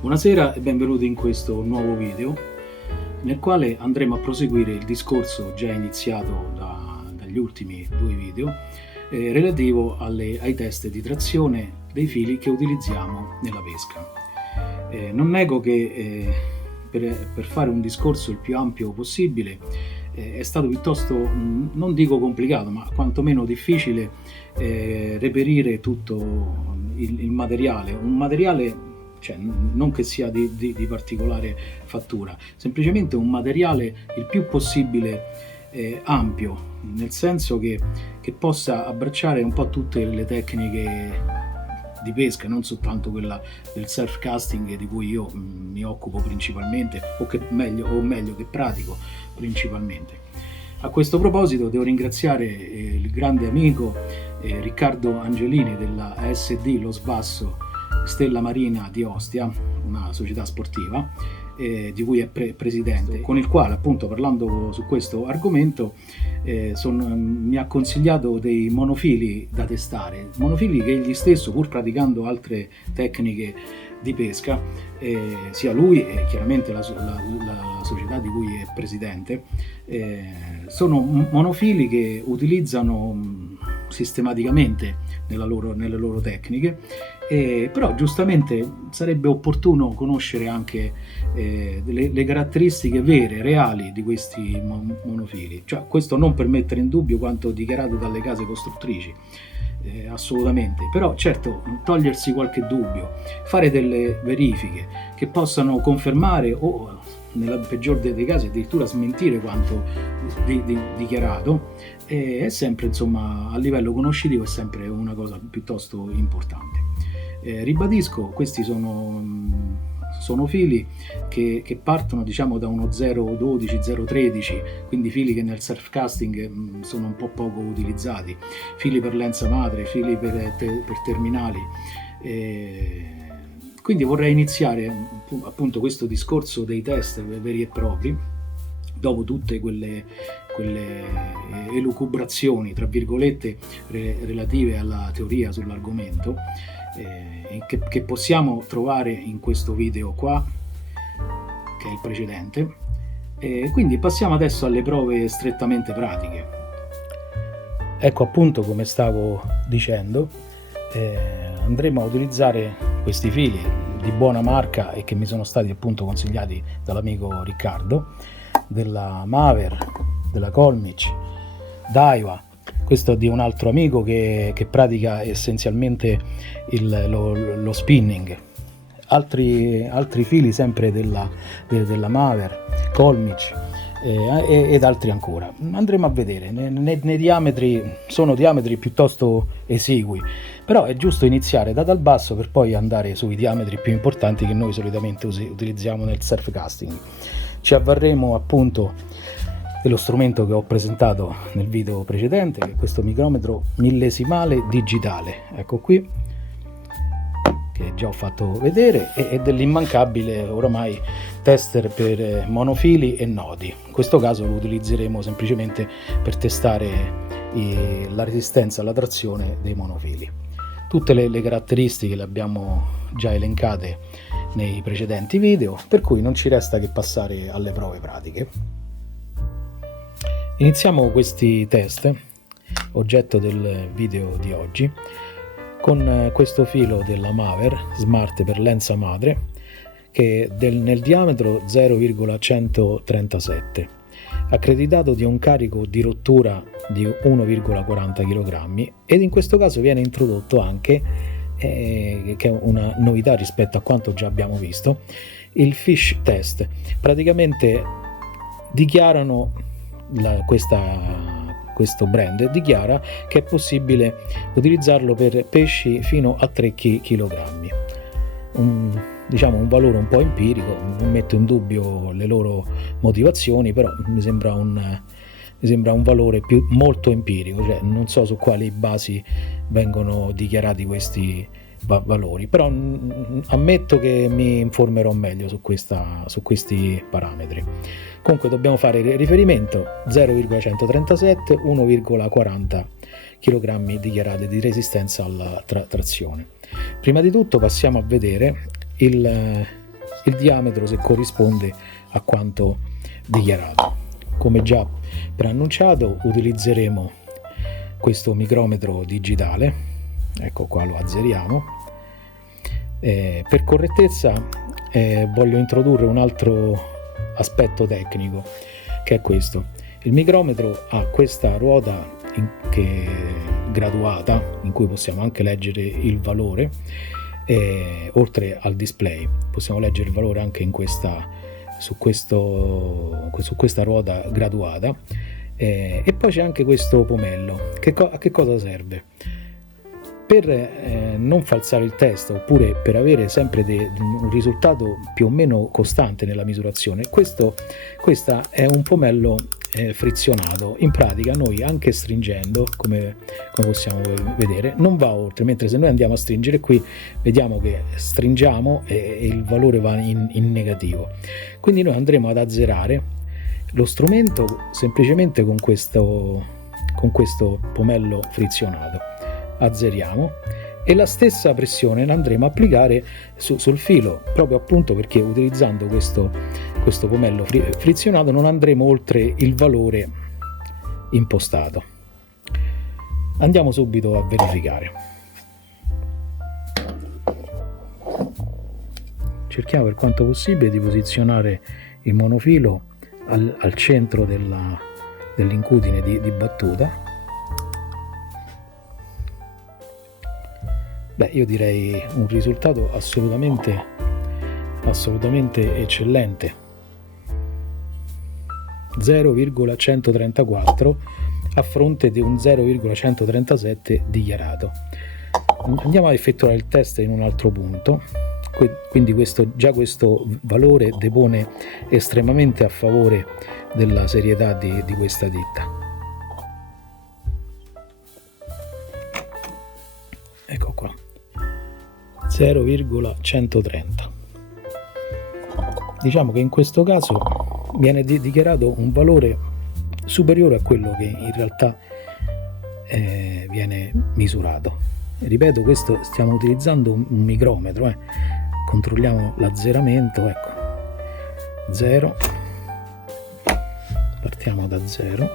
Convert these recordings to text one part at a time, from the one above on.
Buonasera e benvenuti in questo nuovo video nel quale andremo a proseguire il discorso già iniziato dagli ultimi due video relativo ai test di trazione dei fili che utilizziamo nella pesca. Non nego che per fare un discorso il più ampio possibile è stato piuttosto, non dico complicato, ma quantomeno difficile reperire tutto il materiale, un materiale cioè non che sia di particolare fattura, semplicemente un materiale il più possibile ampio, nel senso che possa abbracciare un po' tutte le tecniche di pesca, non soltanto quella del surf casting di cui io mi occupo principalmente o meglio che pratico principalmente. A questo proposito devo ringraziare il grande amico Riccardo Angelini della ASD Lo Sbasso Stella Marina di Ostia, una società sportiva di cui è presidente, con il quale appunto parlando su questo argomento mi ha consigliato dei monofili da testare, monofili che egli stesso, pur praticando altre tecniche di pesca, sia lui e chiaramente la società di cui è presidente, sono monofili che utilizzano sistematicamente nelle loro tecniche, però giustamente sarebbe opportuno conoscere anche le caratteristiche vere, reali di questi monofili, cioè questo non per mettere in dubbio quanto dichiarato dalle case costruttrici, assolutamente, però certo togliersi qualche dubbio, fare delle verifiche che possano confermare o nel peggior dei casi addirittura smentire quanto dichiarato, è sempre, insomma, a livello conoscitivo è sempre una cosa piuttosto importante. Ribadisco, questi sono fili che partono, diciamo, da uno 0,12, 0,13, quindi fili che nel surf casting sono un po' poco utilizzati, fili per lenza madre, fili per terminali. Quindi vorrei iniziare appunto questo discorso dei test veri e propri, dopo tutte quelle elucubrazioni, tra virgolette, relative alla teoria sull'argomento, che possiamo trovare in questo video qua, che è il precedente. Quindi passiamo adesso alle prove strettamente pratiche. Ecco, appunto, come stavo dicendo, andremo a utilizzare questi fili di buona marca e che mi sono stati appunto consigliati dall'amico Riccardo, della Maver, della Colmich, Daiwa. Questo è di un altro amico che pratica essenzialmente lo spinning. Altri fili sempre della Maver, Colmich ed altri ancora. Andremo a vedere, nei diametri sono diametri piuttosto esigui, però è giusto iniziare dal basso per poi andare sui diametri più importanti che noi solitamente utilizziamo nel surf casting. Ci avvarremo appunto dello strumento che ho presentato nel video precedente, che è questo micrometro millesimale digitale, ecco qui, che già ho fatto vedere, e dell'immancabile oramai tester per monofili e nodi. In questo caso lo utilizzeremo semplicemente per testare la resistenza alla trazione dei monofili. Tutte le caratteristiche le abbiamo già elencate nei precedenti video, per cui non ci resta che passare alle prove pratiche. Iniziamo questi test, oggetto del video di oggi, con questo filo della Maver Smart per lenza madre, che è nel diametro 0,137, accreditato di un carico di rottura di 1,40 kg, ed in questo caso viene introdotto anche, che è una novità rispetto a quanto già abbiamo visto, il fish test. Praticamente dichiarano questo brand dichiara che è possibile utilizzarlo per pesci fino a 3 kg, diciamo un valore un po' empirico. Non metto in dubbio le loro motivazioni, però mi sembra un valore molto empirico, cioè non so su quali basi vengono dichiarati questi valori, però ammetto che mi informerò meglio su questi parametri. Comunque dobbiamo fare riferimento 0,137, 1,40 kg dichiarati di resistenza alla trazione. Prima di tutto passiamo a vedere il diametro, se corrisponde a quanto dichiarato. Come già preannunciato, utilizzeremo questo micrometro digitale, ecco qua, lo azzeriamo. Per correttezza voglio introdurre un altro aspetto tecnico, che è questo. Il micrometro ha questa ruota graduata, in cui possiamo anche leggere il valore, oltre al display possiamo leggere il valore anche su questa ruota graduata, e poi c'è anche questo pomello. A che cosa serve? Per non falsare il test, oppure per avere sempre un risultato più o meno costante nella misurazione, questo è un pomello frizionato. In pratica noi, anche stringendo, come possiamo vedere, non va oltre, mentre se noi andiamo a stringere qui, vediamo che stringiamo e il valore va in negativo. Quindi noi andremo ad azzerare lo strumento semplicemente con questo pomello frizionato. Azzeriamo, e la stessa pressione la andremo a applicare sul filo, proprio appunto perché utilizzando questo pomello frizionato non andremo oltre il valore impostato. Andiamo subito a verificare. Cerchiamo per quanto possibile di posizionare il monofilo al centro dell'incudine di battuta. Beh, io direi un risultato assolutamente eccellente. 0,134 a fronte di un 0,137 dichiarato. Andiamo a effettuare il test in un altro punto. Quindi già questo valore depone estremamente a favore della serietà di questa ditta. Ecco qua, 0,130. Diciamo che in questo caso viene dichiarato un valore superiore a quello che in realtà viene misurato. Ripeto, questo stiamo utilizzando un micrometro, controlliamo l'azzeramento, ecco, 0, partiamo da 0,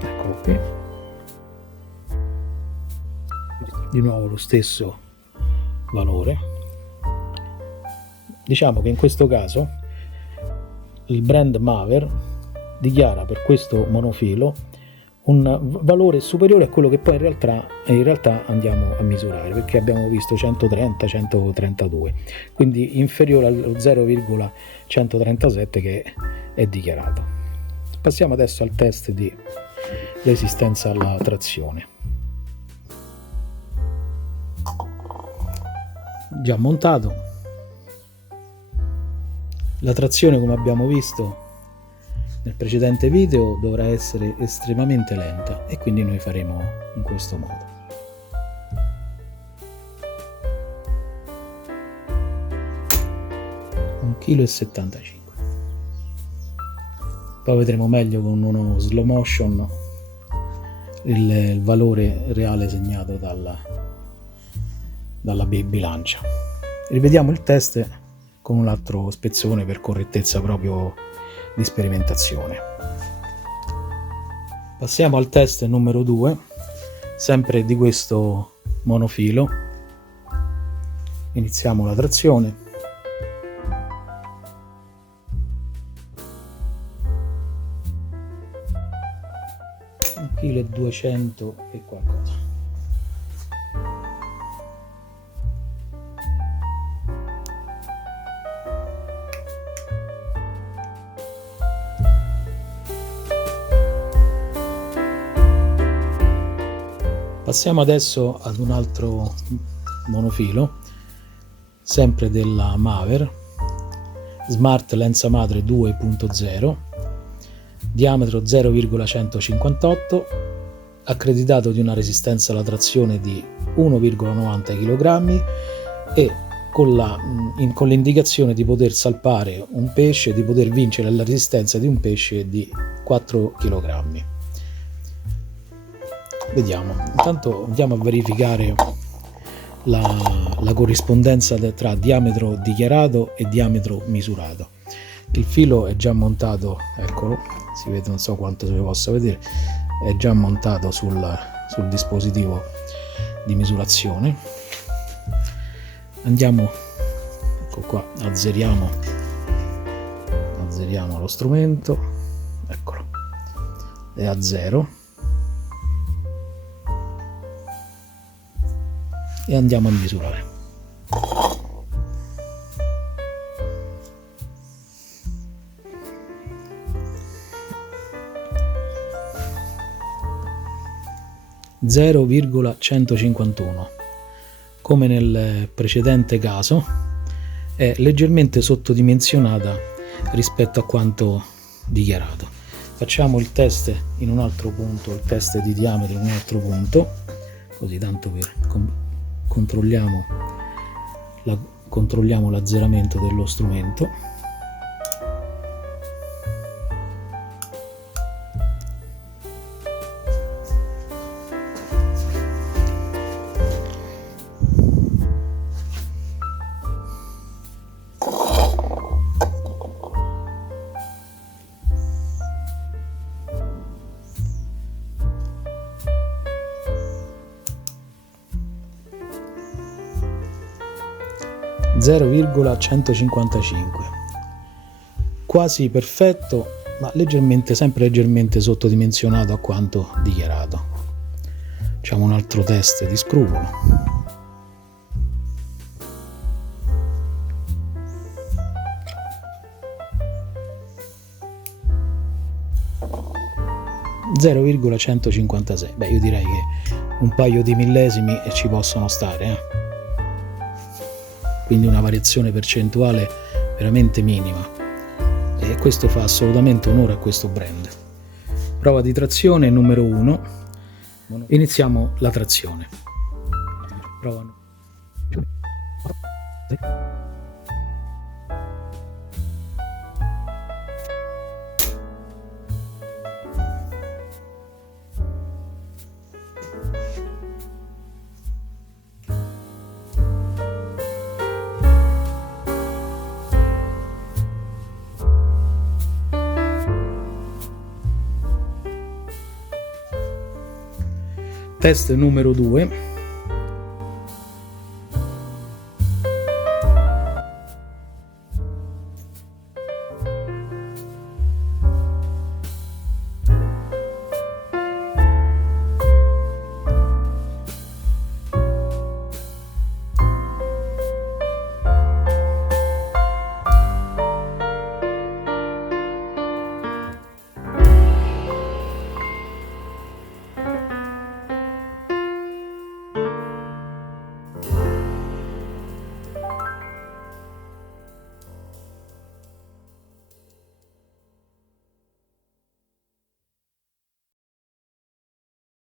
eccolo qui, di nuovo lo stesso valore. Diciamo che in questo caso il brand Maver dichiara per questo monofilo un valore superiore a quello che poi in realtà andiamo a misurare, perché abbiamo visto 130, 132, quindi inferiore allo 0,137 che è dichiarato. Passiamo adesso al test di resistenza alla trazione. Già montato. La trazione, come abbiamo visto nel precedente video, dovrà essere estremamente lenta, e quindi noi faremo in questo modo. E 75 kg. Poi vedremo meglio con uno slow motion il valore reale segnato dalla bilancia. Rivediamo il test con un altro spezzone per correttezza proprio di sperimentazione. Passiamo al test numero 2, sempre di questo monofilo. Iniziamo la trazione. Un chilo e 200 e qualcosa. Passiamo adesso ad un altro monofilo, sempre della Maver, Smart Lenza Madre 2.0, diametro 0,158, accreditato di una resistenza alla trazione di 1,90 kg e con l'indicazione di poter salpare un pesce, di poter vincere la resistenza di un pesce di 4 kg. Vediamo, intanto andiamo a verificare la corrispondenza tra diametro dichiarato e diametro misurato. Il filo è già montato, eccolo, si vede, non so quanto si possa vedere, è già montato sul dispositivo di misurazione. Andiamo, ecco qua, azzeriamo lo strumento, eccolo, è a 0 e andiamo a misurare. (0,151). Come nel precedente caso è leggermente sottodimensionata rispetto a quanto dichiarato. Facciamo il test in un altro punto, il test di diametro in un altro punto, così tanto per controlliamo l'azzeramento dello strumento. (0,155), quasi perfetto, ma sempre leggermente sottodimensionato a quanto dichiarato. Facciamo un altro test di scrupolo. (0,156). Beh, io direi che un paio di millesimi ci possono stare, quindi una variazione percentuale veramente minima, e questo fa assolutamente onore a questo brand. Prova di trazione numero 1. Iniziamo la trazione. Prova. Test numero 2.